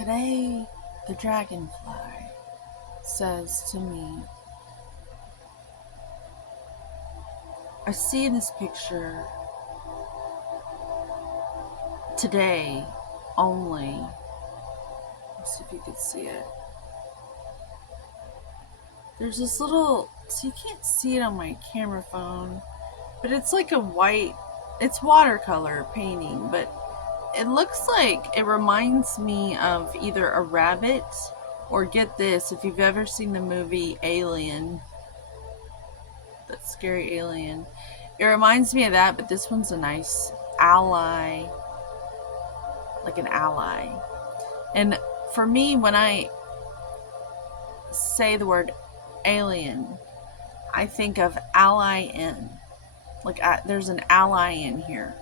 Today, the dragonfly says to me, I see in this picture today only. Let's see if you can see it. There's this little, so you can't see it on my camera phone, but it's like a white, it's watercolor painting, but it looks like it reminds me of either a rabbit or, get this, if you've ever seen the movie Alien, that scary alien, it reminds me of that, but this one's a nice ally, like an ally. And for me, when I say the word alien, I think of ally in. Like, there's an ally in here.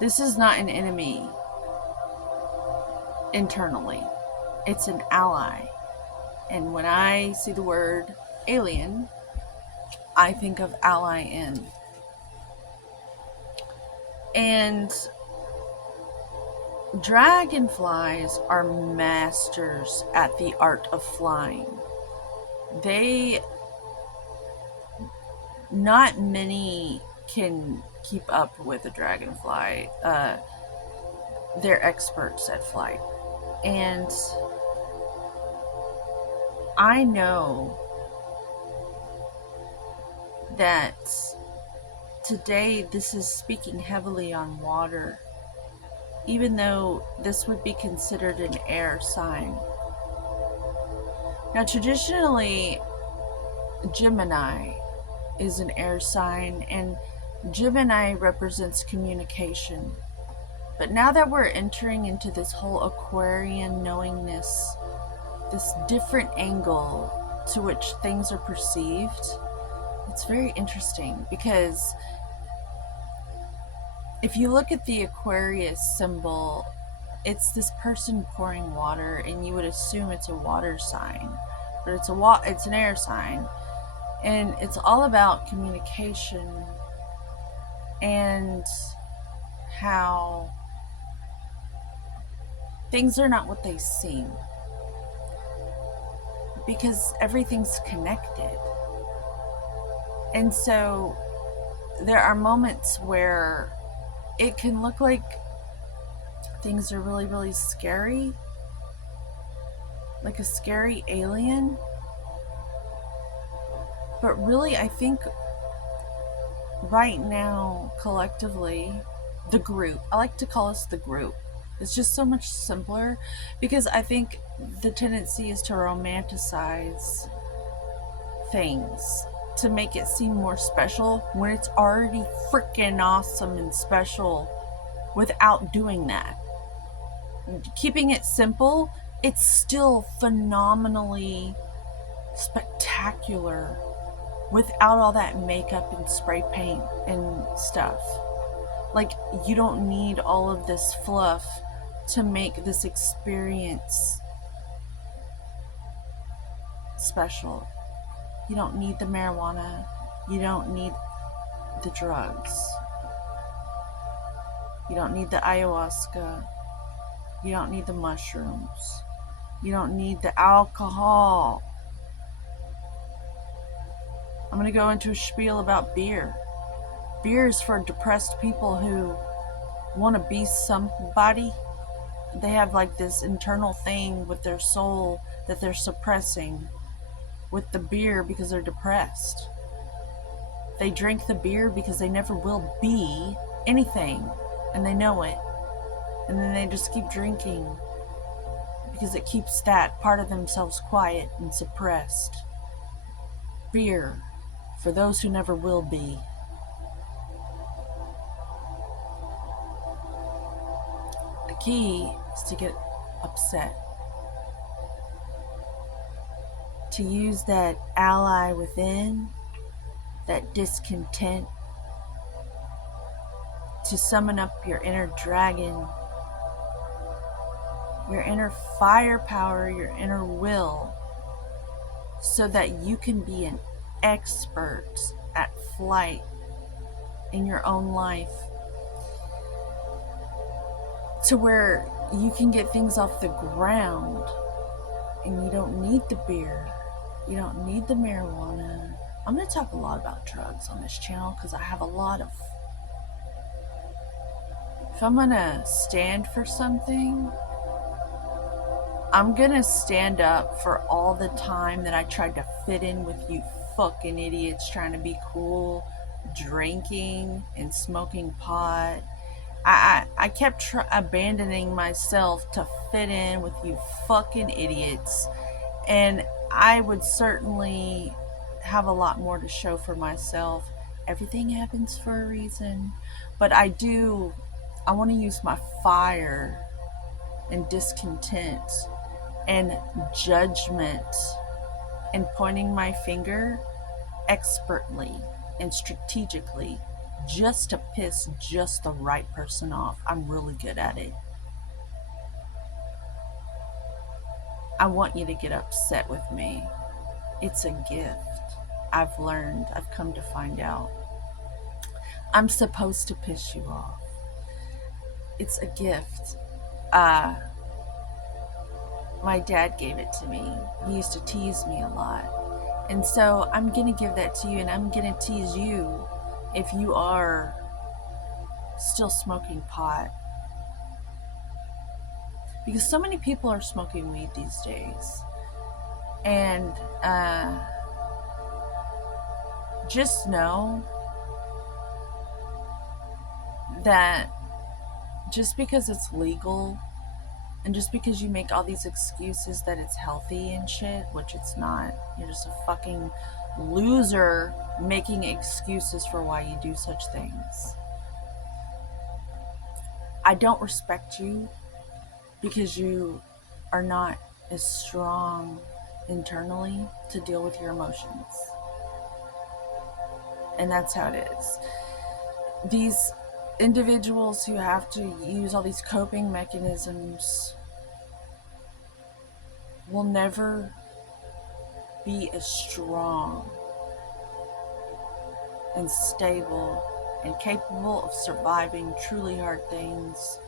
This is not an enemy internally. It's an ally. And when I see the word alien, I think of ally in. And dragonflies are masters at the art of flying. Not many can keep up with a dragonfly. They're experts at flight. And I know that today this is speaking heavily on water, even though this would be considered an air sign. Now, traditionally, Gemini is an air sign, and Gemini represents communication. But now that we're entering into this whole Aquarian knowingness, this different angle to which things are perceived, it's very interesting, because if you look at the Aquarius symbol, it's this person pouring water, and you would assume it's a water sign, but it's an air sign, and it's all about communication and how things are not what they seem, because everything's connected. And so there are moments where it can look like things are really, really scary, like a scary alien. But really, I think right now, collectively, the group, I like to call us the group, it's just so much simpler, because I think the tendency is to romanticize things to make it seem more special when it's already freaking awesome and special without doing that. Keeping it simple, it's still phenomenally spectacular without all that makeup and spray paint and stuff. Like, you don't need all of this fluff to make this experience special. You don't need the marijuana. You don't need the drugs. You don't need the ayahuasca. You don't need the mushrooms. You don't need the alcohol. I'm going to go into a spiel about beer. Beer is for depressed people who want to be somebody. They have like this internal thing with their soul that they're suppressing with the beer because they're depressed. They drink the beer because they never will be anything, and they know it. And then they just keep drinking because it keeps that part of themselves quiet and suppressed. Beer for those who never will be. The key is to get upset. To use that ally within, that discontent, to summon up your inner dragon, your inner firepower, your inner will, so that you can be an expert at flight in your own life, to where you can get things off the ground, and you don't need the beer. You don't need the marijuana. I'm going to talk a lot about drugs on this channel because I have a lot of. If I'm going to stand for something, I'm going to stand up for all the time that I tried to fit in with you fucking idiots trying to be cool, drinking and smoking pot. I kept abandoning myself to fit in with you fucking idiots. And I would certainly have a lot more to show for myself. Everything happens for a reason. But I want to use my fire and discontent and judgment and pointing my finger expertly and strategically just to piss just the right person off. I'm really good at it. I want you to get upset with me. It's a gift. I've learned, I've come to find out. I'm supposed to piss you off. It's a gift. My dad gave it to me. He used to tease me a lot. And so I'm going to give that to you, and I'm going to tease you if you are still smoking pot. Because so many people are smoking weed these days. And just know that just because it's legal and just because you make all these excuses that it's healthy and shit, which it's not, you're just a fucking loser making excuses for why you do such things. I don't respect you because you are not as strong internally to deal with your emotions. And that's how it is. These individuals who have to use all these coping mechanisms will never be as strong and stable and capable of surviving truly hard things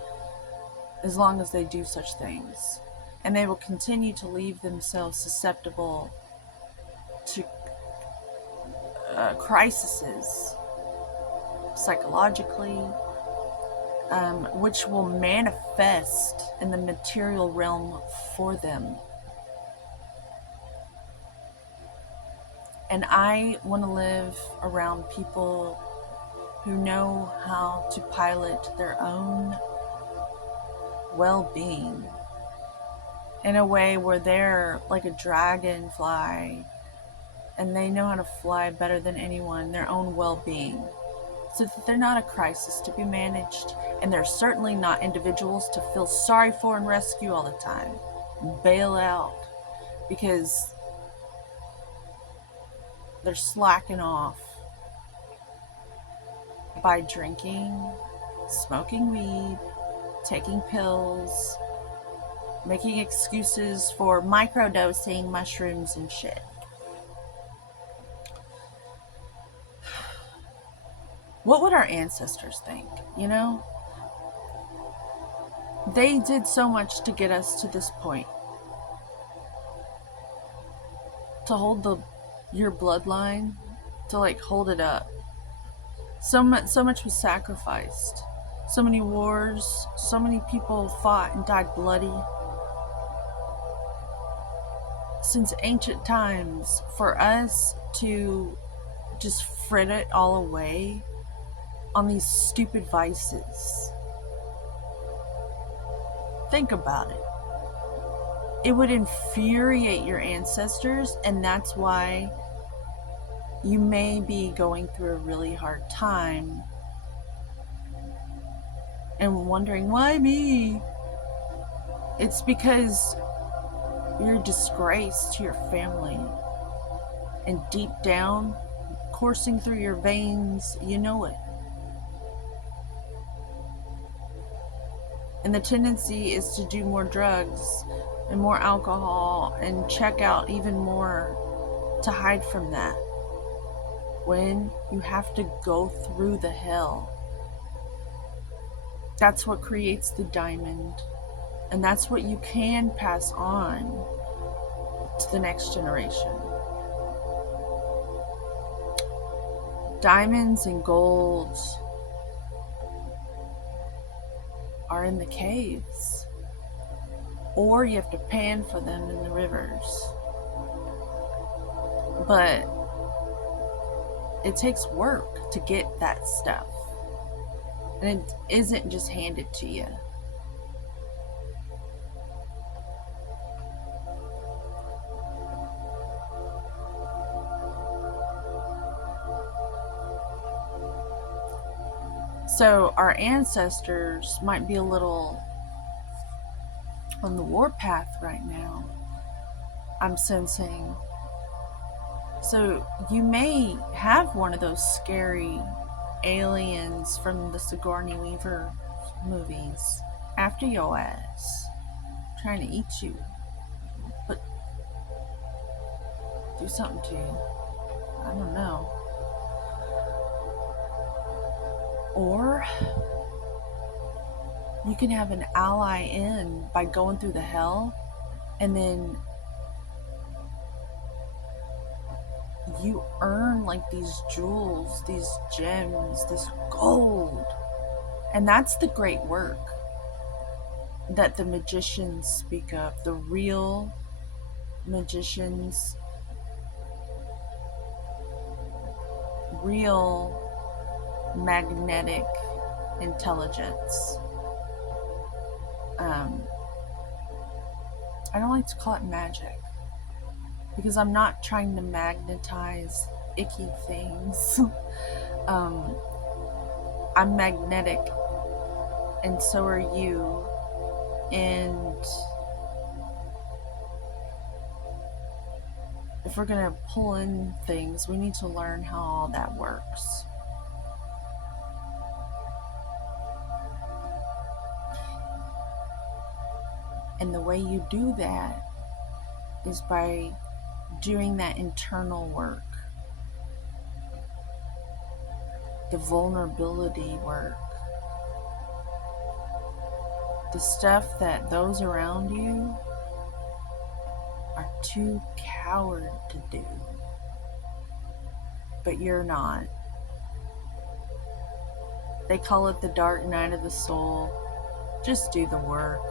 as long as they do such things. And they will continue to leave themselves susceptible to crises psychologically, which will manifest in the material realm for them. And I want to live around people who know how to pilot their own well-being in a way where they're like a dragonfly and they know how to fly better than anyone, their own well-being. So that they're not a crisis to be managed, and they're certainly not individuals to feel sorry for and rescue all the time. Bail out because they're slacking off by drinking, smoking weed, taking pills, making excuses for microdosing mushrooms and shit. What would our ancestors think, you know? They did so much to get us to this point. To hold your bloodline, to like hold it up. So much was sacrificed. So many wars, so many people fought and died bloody. Since ancient times, for us to just frit it all away on these stupid vices. Think about it. It would infuriate your ancestors, and that's why you may be going through a really hard time and wondering, why me? It's because you're a disgrace to your family. And deep down, coursing through your veins, you know it. And the tendency is to do more drugs and more alcohol and check out even more to hide from that. When you have to go through the hell. That's what creates the diamond. And that's what you can pass on to the next generation. Diamonds and golds are in the caves, or you have to pan for them in the rivers. But it takes work to get that stuff, and it isn't just handed to you. So our ancestors might be a little on the warpath right now, I'm sensing. So you may have one of those scary aliens from the Sigourney Weaver movies after your ass, trying to eat you, but do something to you. I don't know. Or you can have an ally in by going through the hell, and then you earn like these jewels, these gems, this gold. And that's the great work that the magicians speak of. The real magicians, real magnetic intelligence. I don't like to call it magic, because I'm not trying to magnetize icky things. I'm magnetic, and so are you. And if we're going to pull in things, we need to learn how all that works. And the way you do that is by doing that internal work, the vulnerability work, the stuff that those around you are too coward to do. But you're not. They call it the dark night of the soul. Just do the work.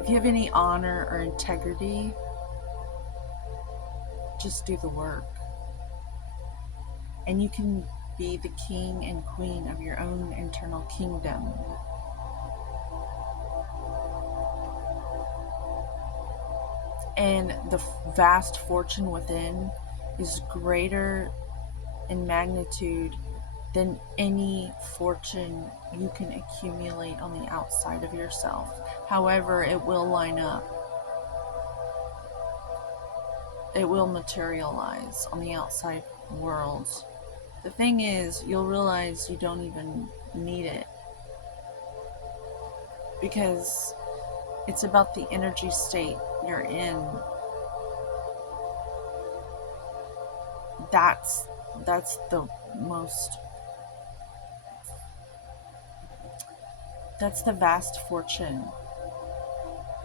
If you have any honor or integrity, just do the work. And you can be the king and queen of your own internal kingdom. And the vast fortune within is greater in magnitude than any fortune you can accumulate on the outside of yourself. However, it will line up. It will materialize on the outside world. The thing is, you'll realize you don't even need it, because it's about the energy state you're in. That's the most, that's the vast fortune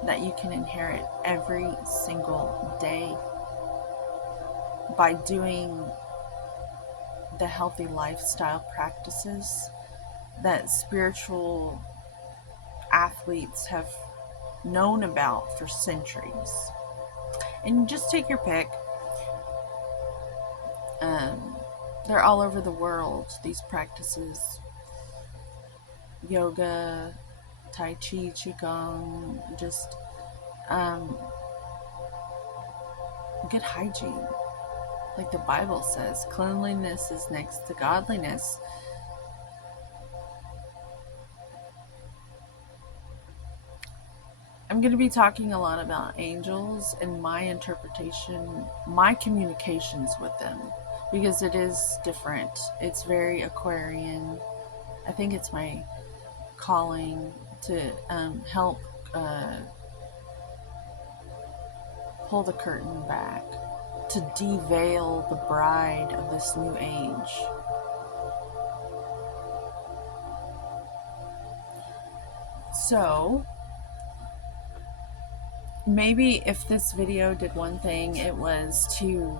that you can inherit every single day by doing the healthy lifestyle practices that spiritual athletes have known about for centuries. And just take your pick. They're all over the world, these practices. Yoga, Tai Chi, Qigong, just good hygiene. Like the Bible says, cleanliness is next to godliness. I'm going to be talking a lot about angels and my interpretation, my communications with them, because it is different. It's very Aquarian. I think it's my calling to help pull the curtain back, to de-veil the bride of this new age. So, maybe if this video did one thing, it was to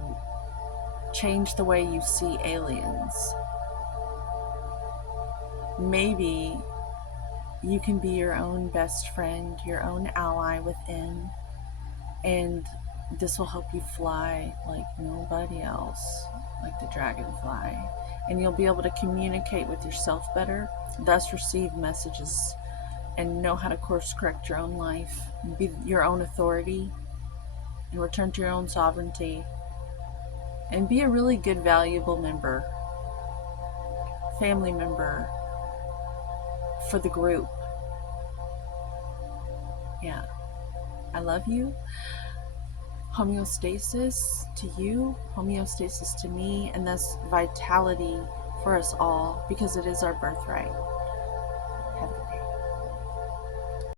change the way you see aliens. Maybe you can be your own best friend, your own ally within, and this will help you fly like nobody else, like the dragonfly. And you'll be able to communicate with yourself better, thus receive messages and know how to course correct your own life, be your own authority, and return to your own sovereignty, and be a really good, valuable member, family member for the group. Yeah. I love you. Homeostasis to you, homeostasis to me, and thus vitality for us all, because it is our birthright.